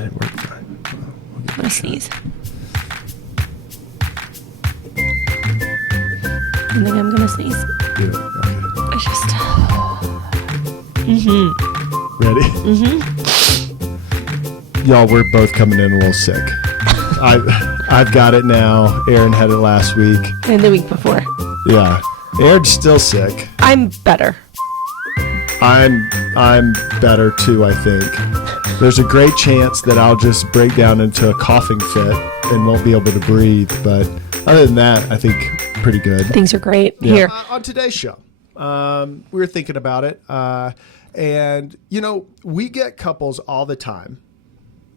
That didn't work fine. I'm going to sneeze. I think I'm going to sneeze. Do it. Okay. I just... Ready? Y'all, we're both coming in a little sick. I've got it now. Erin had it last week. And the week before. Yeah. Erin's still sick. I'm better. I'm better too, I think. There's a great chance that I'll just break down into a coughing fit and won't be able to breathe. But other than that, I think pretty good. Things are great Yeah. here. On today's show, we were thinking about it. And, we get couples all the time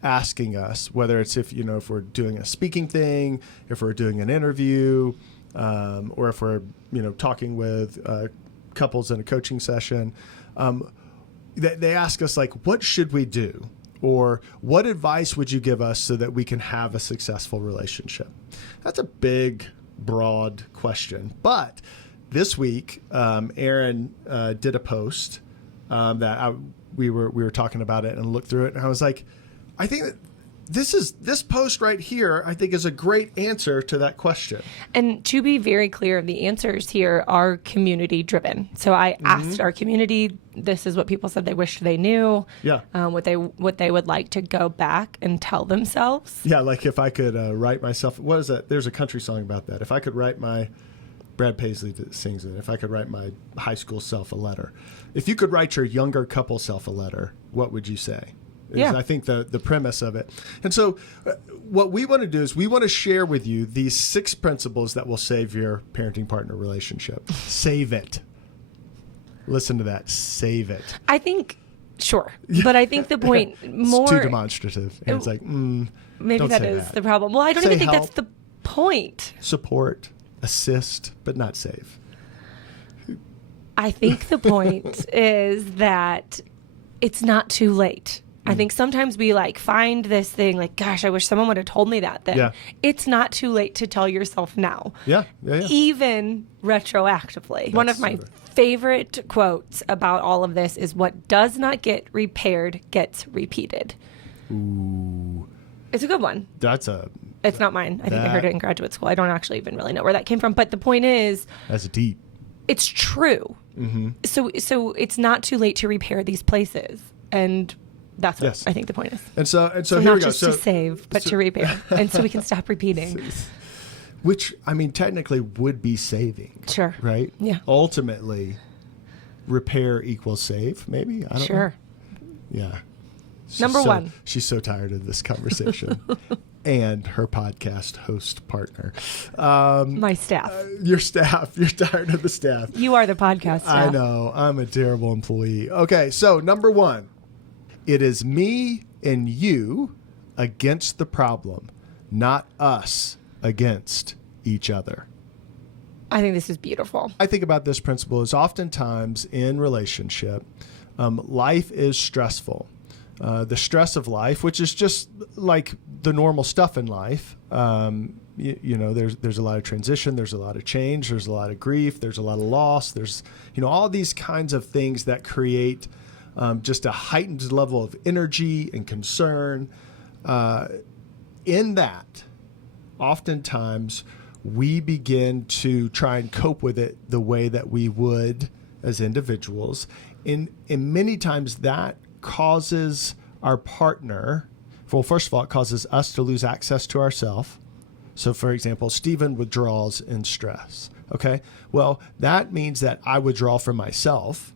asking us, whether it's if we're doing a speaking thing, if we're doing an interview, or if we're, talking with couples in a coaching session, they ask us, like, what should we do? Or what advice would you give us so that we can have a successful relationship? That's a big, broad question. But this week, Erin did a post that we were talking about it and looked through it. And I was like, I think that this post right here, I think, is a great answer to that question. And to be very clear, the answers here are community driven. So I asked our community, this is what people said they wished they knew. Yeah. What they would like to go back and tell themselves. Yeah. Like if I could write myself, what is that? There's a country song about that. If I could write Brad Paisley sings it. If I could write my high school self a letter. If you could write your younger couple self a letter, what would you say? Yeah. I think the premise of it. And so what we want to do is we want to share with you these 6 principles that will save your parenting partner relationship. Save it. Listen to that. Save it. I think, sure. But I think the point more... It's too demonstrative. And it's like, maybe that is the problem. Well, I don't even think that's the point. Support, assist, but not save. I think the point is that it's not too late. I think sometimes we find this thing gosh, I wish someone would have told me that then. Yeah. It's not too late to tell yourself now. Yeah. Even retroactively. One of my favorite quotes about all of this is what does not get repaired gets repeated. Ooh. It's a good one. It's not mine. I think I heard it in graduate school. I don't actually even really know where that came from. But the point is... That's deep. It's true. Mm-hmm. So it's not too late to repair these places. And... That's what I think the point is. And so here we not go. Just to save, but to repair. And so we can stop repeating. Which, technically would be saving. Sure. Right? Yeah. Ultimately, repair equals save, maybe? I don't know. Yeah. Number 1. She's so tired of this conversation. And her podcast host partner. My staff. Your staff. You're tired of the staff. You are the podcast staff. I know. I'm a terrible employee. Okay, so number 1. It is me and you against the problem, not us against each other. I think this is beautiful. I think about this principle is oftentimes in relationship, life is stressful. The stress of life, which is just like the normal stuff in life. There's a lot of transition. There's a lot of change. There's a lot of grief. There's a lot of loss. There's, all these kinds of things that create just a heightened level of energy and concern. In that, oftentimes we begin to try and cope with it the way that we would as individuals. And many times that causes our partner, well, first of all, it causes us to lose access to ourselves. So, for example, Stephen withdraws in stress. Okay, well, that means that I withdraw from myself.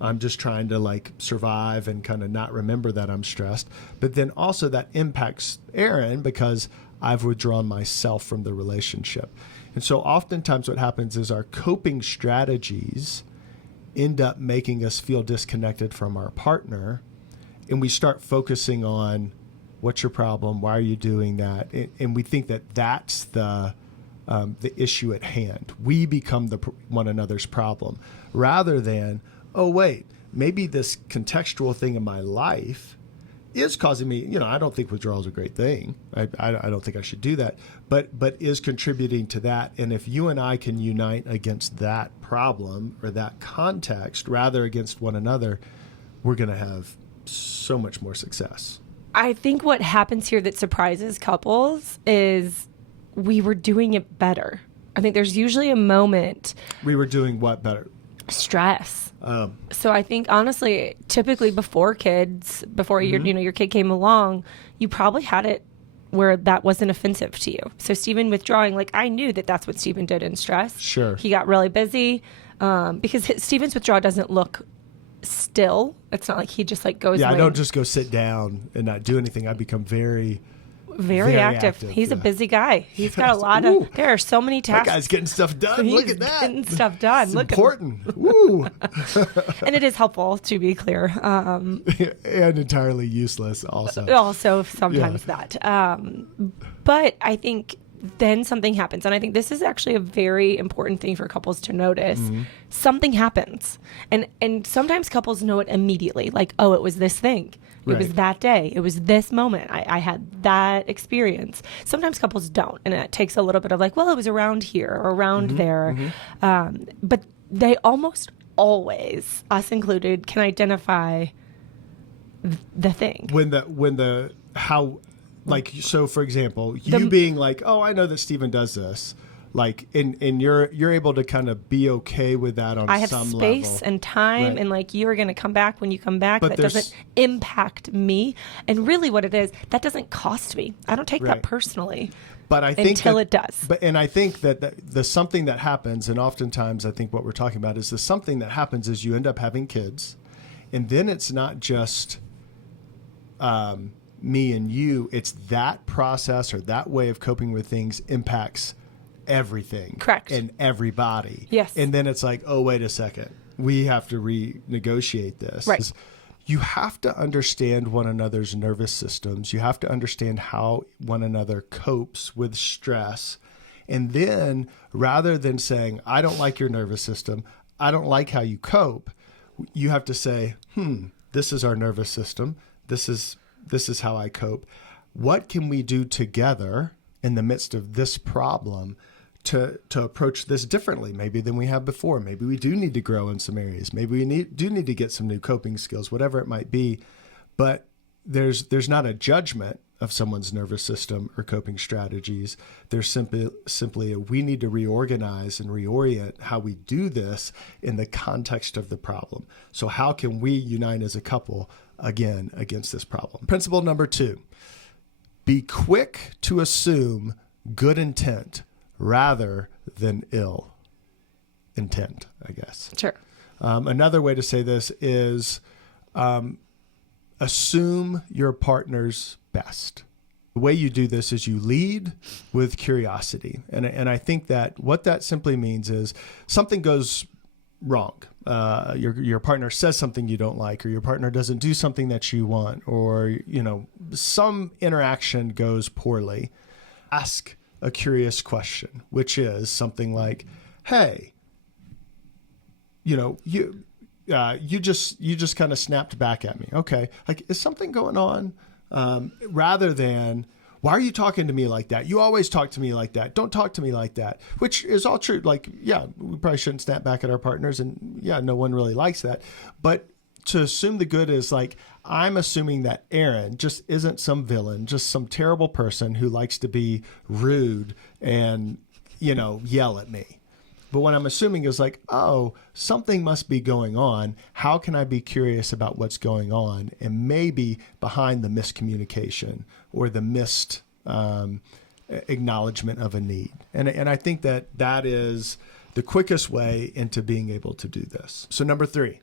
I'm just trying to survive and kind of not remember that I'm stressed. But then also that impacts Erin because I've withdrawn myself from the relationship. And so oftentimes what happens is our coping strategies end up making us feel disconnected from our partner. And we start focusing on what's your problem? Why are you doing that? And we think that that's the issue at hand. We become one another's problem rather than, oh, wait, maybe this contextual thing in my life is causing me, I don't think withdrawal is a great thing. I don't think I should do that, but is contributing to that. And if you and I can unite against that problem or that context rather against one another, we're going to have so much more success. I think what happens here that surprises couples is we were doing it better. I think there's usually a moment. We were doing what better? Stress. So I think honestly, typically before kids, before your kid came along, you probably had it where that wasn't offensive to you. So Stephen withdrawing, like I knew that that's what Stephen did in stress. Sure. He got really busy because Stephen's withdrawal doesn't look still. It's not like he just like goes. Yeah, away. I don't just go sit down and not do anything. I become very active. He's a busy guy. He's got a lot of. There are so many tasks. That guy's getting stuff done. Look at that. Getting stuff done. It's Look important. Woo. And it is helpful, to be clear. And entirely useless also. Also, sometimes that. But I think then something happens. And I think this is actually a very important thing for couples to notice. Something happens. And sometimes couples know it immediately. Like, oh, it was this thing. It was that day. It was this moment. I had that experience. Sometimes couples don't. And it takes a little bit of like, well, it was around here or around there. But they almost always, us included, can identify the thing. So for example, you being like, oh, I know that Stephen does this. Like, and you're able to kind of be okay with that on some level. I have space and time, and like you're going to come back when you come back. But that doesn't impact me. And really, what it is, that doesn't cost me. I don't take that personally. But I think until it does. And I think that the something that happens, and oftentimes I think what we're talking about is the something that happens is you end up having kids, and then it's not just me and you. It's that process or that way of coping with things impacts everything. Correct. And everybody. Yes. And then it's like, oh, wait a second. We have to renegotiate this. Right. You have to understand one another's nervous systems. You have to understand how one another copes with stress. And then rather than saying, I don't like your nervous system, I don't like how you cope, you have to say, this is our nervous system. This is how I cope. What can we do together in the midst of this problem to approach this differently, maybe than we have before? Maybe we do need to grow in some areas. Maybe we do need to get some new coping skills, whatever it might be. But there's not a judgment of someone's nervous system or coping strategies. There's simply we need to reorganize and reorient how we do this in the context of the problem. So how can we unite as a couple, again, against this problem? Principle number 2, be quick to assume good intent rather than ill intent, I guess. Sure. Another way to say this is assume your partner's best. The way you do this is you lead with curiosity. And I think that what that simply means is something goes wrong. Your partner says something you don't like, or your partner doesn't do something that you want, or, some interaction goes poorly. Ask a curious question, which is something like, hey, you just kind of snapped back at me. Okay. Like, is something going on? Rather than, why are you talking to me like that? You always talk to me like that. Don't talk to me like that, which is all true. Like, yeah, we probably shouldn't snap back at our partners, and yeah, no one really likes that. But to assume the good is like, I'm assuming that Erin just isn't some villain, just some terrible person who likes to be rude and, yell at me. But what I'm assuming is like, oh, something must be going on. How can I be curious about what's going on? And maybe behind the miscommunication or the missed acknowledgement of a need. And I think that is the quickest way into being able to do this. So number 3,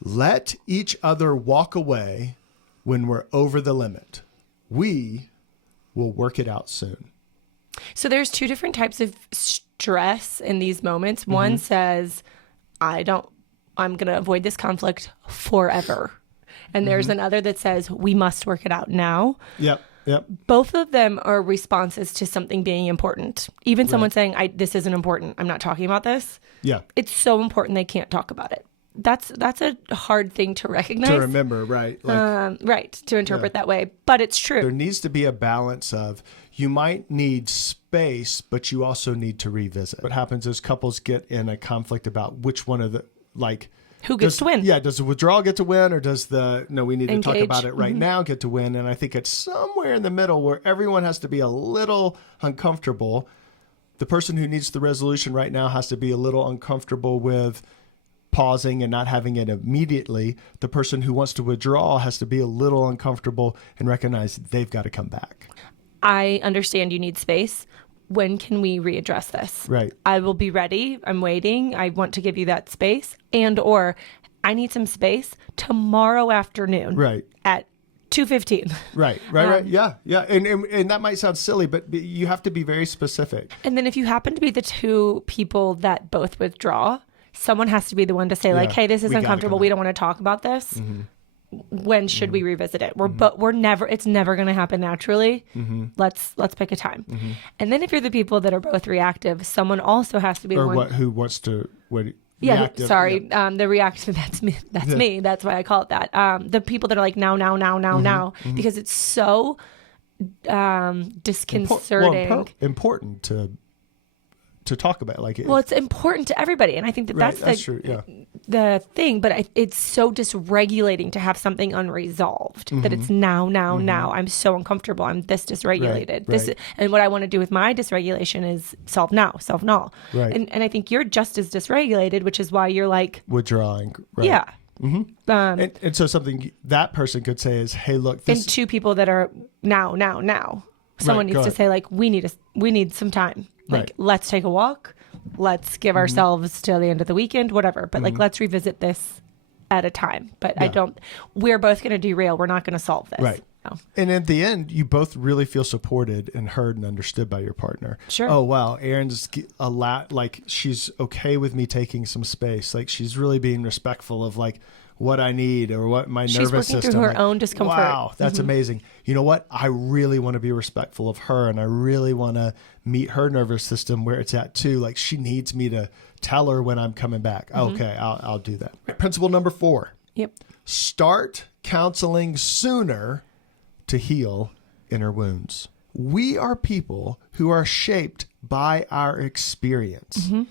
let each other walk away when we're over the limit. We will work it out soon. So there's 2 different types of stress in these moments. One says, I'm going to avoid this conflict forever. And there's another that says, we must work it out now. Yep. Both of them are responses to something being important. Even someone saying, this isn't important, I'm not talking about this. Yeah. It's so important they can't talk about it. That's a hard thing to recognize. To remember, right. Right, to interpret that way. But it's true. There needs to be a balance of, you might need space, but you also need to revisit. What happens is couples get in a conflict about which one of the, Who gets to win? Yeah, does the withdrawal get to win, or does we need to talk Engage. about it right now get to win? And I think it's somewhere in the middle where everyone has to be a little uncomfortable. The person who needs the resolution right now has to be a little uncomfortable with pausing and not having it immediately. The person who wants to withdraw has to be a little uncomfortable and recognize they've got to come back. I understand you need space. When can we readdress this? Right. I will be ready. I'm waiting. I want to give you that space. And or I need some space tomorrow afternoon. Right. At 2:15. Right. Yeah. And that might sound silly, but you have to be very specific. And then if you happen to be the two people that both withdraw, someone has to be the one to say like, hey, this is uncomfortable. We don't want to talk about this. Mm-hmm. When should we revisit it? It's never going to happen naturally. Mm-hmm. Let's pick a time. Mm-hmm. And then if you're the people that are both reactive, someone also has to be the one who wants to reactive. Sorry. Yeah. The reactive, that's me. That's me. That's why I call it that. The people that are like now, mm-hmm. because it's so disconcerting. Important to talk about. It's important to everybody. And I think that's true. Yeah. The thing, but it's so dysregulating to have something unresolved that it's now. I'm so uncomfortable. I'm this dysregulated. Right. And what I want to do with my dysregulation is solve now. Right. And I think you're just as dysregulated, which is why you're like withdrawing. Right. Yeah. Mm-hmm. And so something that person could say is, hey, look, and two people that are now. Someone needs to say like, we need some time. Like, let's take a walk. Let's give ourselves till the end of the weekend, whatever. But like, let's revisit this at a time. But we're both going to derail. We're not going to solve this. Right. No. And at the end, you both really feel supported and heard and understood by your partner. Sure. Oh, wow. Erin's a lot, like she's okay with me taking some space. Like she's really being respectful of like what I need or what my nervous system. She's working through her own discomfort. Wow. That's amazing. You know what? I really want to be respectful of her, and I really want to meet her nervous system where it's at too. Like she needs me to tell her when I'm coming back. Okay. I'll do that. Principle number 4. Yep. Start counseling sooner to heal inner wounds. We are people who are shaped by our experience. Mm-hmm.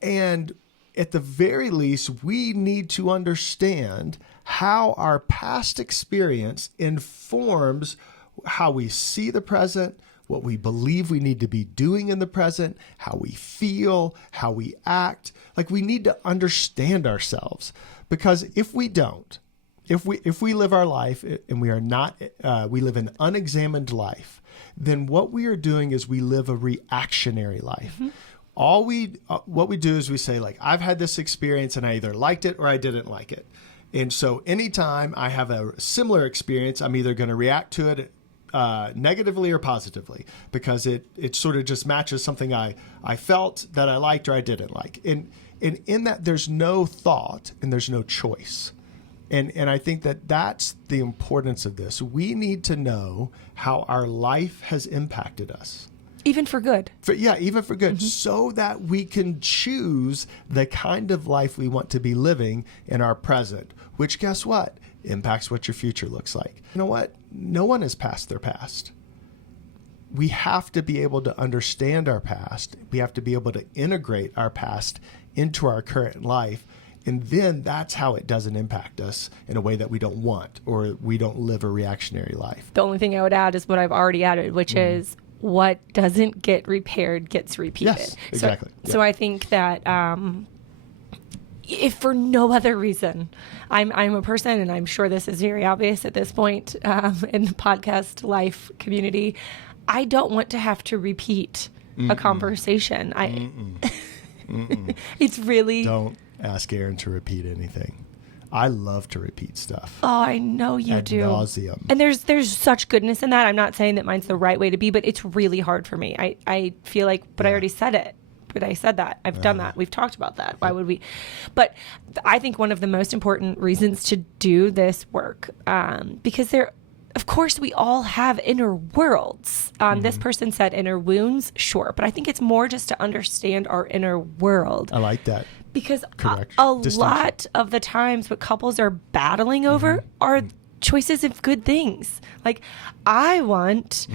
And at the very least, we need to understand how our past experience informs how we see the present, what we believe we need to be doing in the present, how we feel, how we act. Like we need to understand ourselves, because if we don't, if we live our life and we are not, we live an unexamined life, then what we are doing is we live a reactionary life. Mm-hmm. What we do is we say like, I've had this experience and I either liked it or I didn't like it. And so anytime I have a similar experience, I'm either going to react to it negatively or positively, because it sort of just matches something I felt that I liked or I didn't like. And in that, there's no thought and there's no choice. And I think that's the importance of this. We need to know how our life has impacted us. Even for good. Even for good. Mm-hmm. So that we can choose the kind of life we want to be living in our present, which, guess what? Impacts what your future looks like. You know what? No one has passed their past. We have to be able to understand our past. We have to be able to integrate our past into our current life. And then that's how it doesn't impact us in a way that we don't want, or we don't live a reactionary life. The only thing I would add is what I've already added, which is what doesn't get repaired gets repeated. Yes, exactly. So I think that if for no other reason, I'm a person, and I'm sure this is very obvious at this point in the podcast life community, I don't want to have to repeat a conversation. It's really... Don't ask Erin to repeat anything. I love to repeat stuff. Oh, I know you ad do. Nauseum. And there's such goodness in that. I'm not saying that mine's the right way to be, but it's really hard for me. I feel like, but I already said it. But I said that. I've done that. We've talked about that. Why would we? But I think one of the most important reasons to do this work, because of course, we all have inner worlds. This person said inner wounds. Sure. But I think it's more just to understand our inner world. I like that. Because a lot of the times what couples are battling over are choices of good things. Like, I want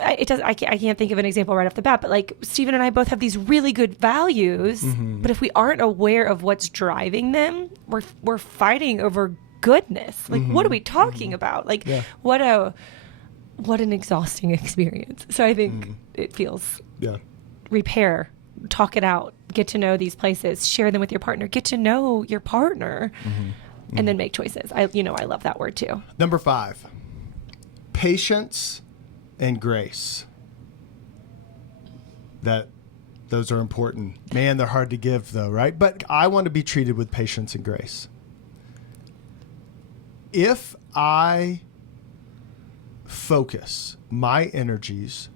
I can't think of an example right off the bat, but like Stephen and I both have these really good values, but if we aren't aware of what's driving them, we're fighting over goodness. Like, what are we talking about? Like, what an exhausting experience. So I think it feels repair, talk it out, get to know these places, share them with your partner, get to know your partner, and then make choices. I love that word too. Number 5, patience and grace. Those are important. Man, they're hard to give though, right? But I want to be treated with patience and grace. If I focus my energies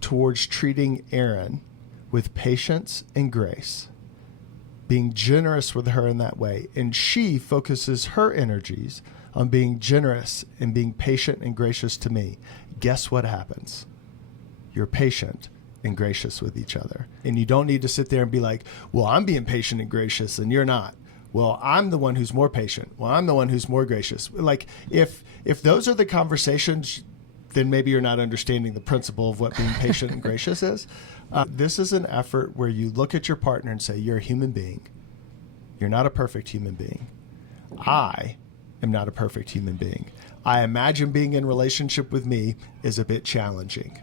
towards treating Erin with patience and grace, being generous with her in that way, and she focuses her energies on being generous and being patient and gracious to me, guess what happens? You're patient and gracious with each other. And you don't need to sit there and be like, well, I'm being patient and gracious and you're not. Well, I'm the one who's more patient. Well, I'm the one who's more gracious. Like, if those are the conversations, then maybe you're not understanding the principle of what being patient and gracious is. This is an effort where you look at your partner and say, you're a human being. You're not a perfect human being. I am not a perfect human being. I imagine being in relationship with me is a bit challenging.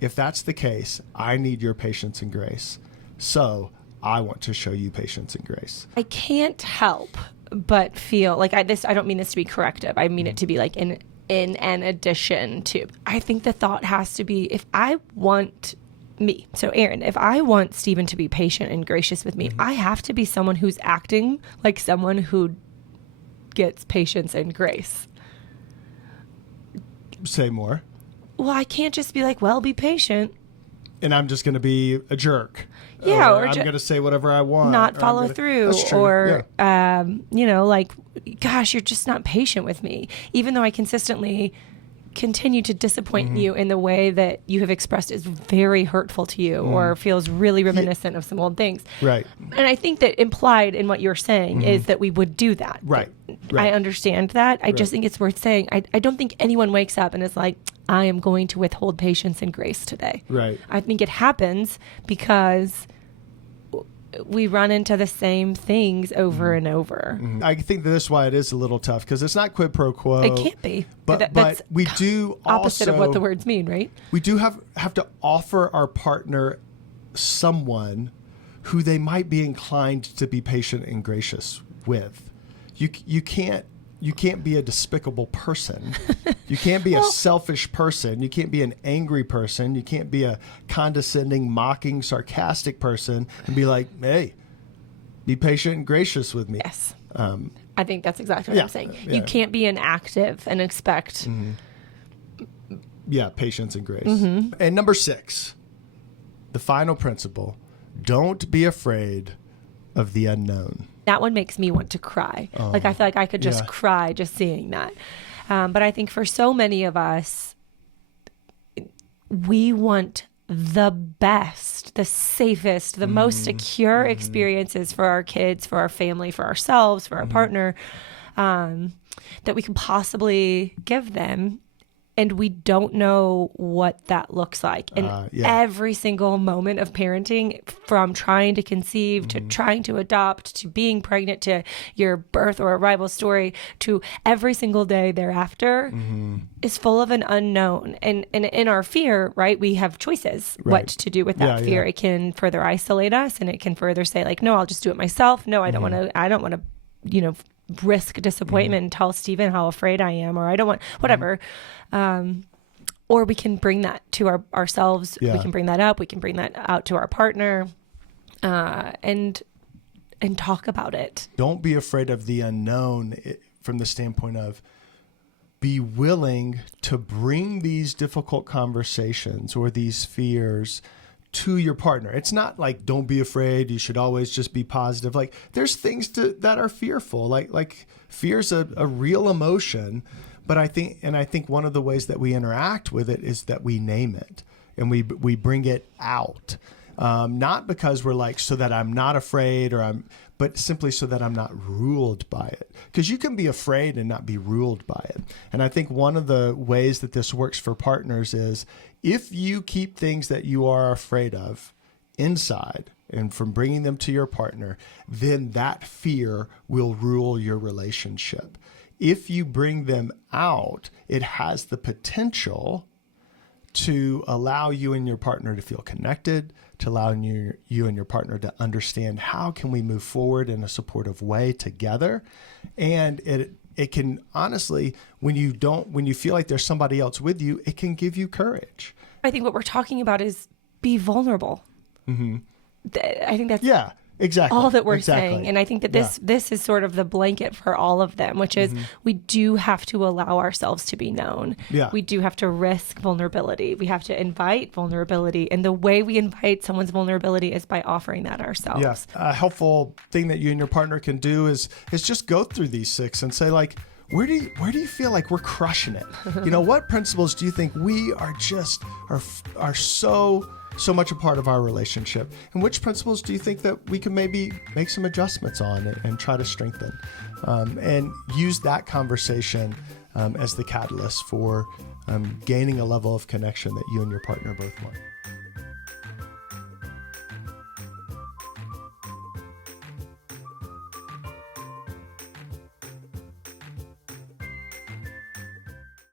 If that's the case, I need your patience and grace. So I want to show you patience and grace. I can't help but feel like I don't mean this to be corrective. I mean it to be like in an addition to. I think the thought has to be, if I want me, so Erin, if I want Stephen to be patient and gracious with me, I have to be someone who's acting like someone who gets patience and grace. Say more. Well, I can't just be like, well, be patient. And I'm just going to be a jerk. Yeah. Or I'm going to say whatever I want. Not follow through. Or, like, gosh, you're just not patient with me. Even though I consistently continue to disappoint you in the way that you have expressed is very hurtful to you or feels really reminiscent of some old things. Right. And I think that implied in what you're saying is that we would do that. Right. I understand that. I just think it's worth saying. I don't think anyone wakes up and is like, I am going to withhold patience and grace today. Right. I think it happens because we run into the same things over and over. I think that's why it is a little tough, because it's not quid pro quo. It can't be. But we do opposite also, of what the words mean, right? We do have to offer our partner someone who they might be inclined to be patient and gracious with. You can't be a despicable person. You can't be a selfish person. You can't be an angry person. You can't be a condescending, mocking, sarcastic person and be like, hey, be patient and gracious with me. Yes. I think that's exactly what I'm saying. Yeah. You can't be inactive and expect. Yeah, patience and grace. And number 6, the final principle, don't be afraid of the unknown. That one makes me want to cry. Like, I feel like I could just cry just seeing that. But I think for so many of us, we want the best, the safest, the most secure experiences for our kids, for our family, for ourselves, for our partner, that we can possibly give them. And we don't know what that looks like. And every single moment of parenting, from trying to conceive to trying to adopt to being pregnant to your birth or arrival story to every single day thereafter, is full of an unknown. And in our fear, right, we have choices what to do with that fear. It can further isolate us, and it can further say like, no, I'll just do it myself. No, I don't want to, risk disappointment and tell Stephen how afraid I am, or I don't want whatever. Or we can bring that to ourselves. We can bring that up. We can bring that out to our partner, and talk about it. Don't be afraid of the unknown from the standpoint of be willing to bring these difficult conversations or these fears to your partner. It's not like, don't be afraid. You should always just be positive. Like, there's things that are fearful. Like fear's a real emotion. But I think one of the ways that we interact with it is that we name it and we bring it out. Not because we're like, so that I'm not afraid but simply so that I'm not ruled by it. Because you can be afraid and not be ruled by it. And I think one of the ways that this works for partners is if you keep things that you are afraid of inside and from bringing them to your partner, then that fear will rule your relationship. If you bring them out, it has the potential to allow you and your partner to feel connected, to allow you and your partner to understand how can we move forward in a supportive way together. And it can honestly, when you feel like there's somebody else with you, it can give you courage. I think what we're talking about is be vulnerable. Mm-hmm. I think that's exactly all that we're saying. And I think that this is sort of the blanket for all of them, which is we do have to allow ourselves to be known. Yeah. We do have to risk vulnerability. We have to invite vulnerability. And the way we invite someone's vulnerability is by offering that ourselves. Yes. A helpful thing that you and your partner can do is just go through these 6 and say, like, where do you feel like we're crushing it? What principles do you think we are so much a part of our relationship? And which principles do you think that we can maybe make some adjustments on and try to strengthen? And use that conversation as the catalyst for gaining a level of connection that you and your partner both want.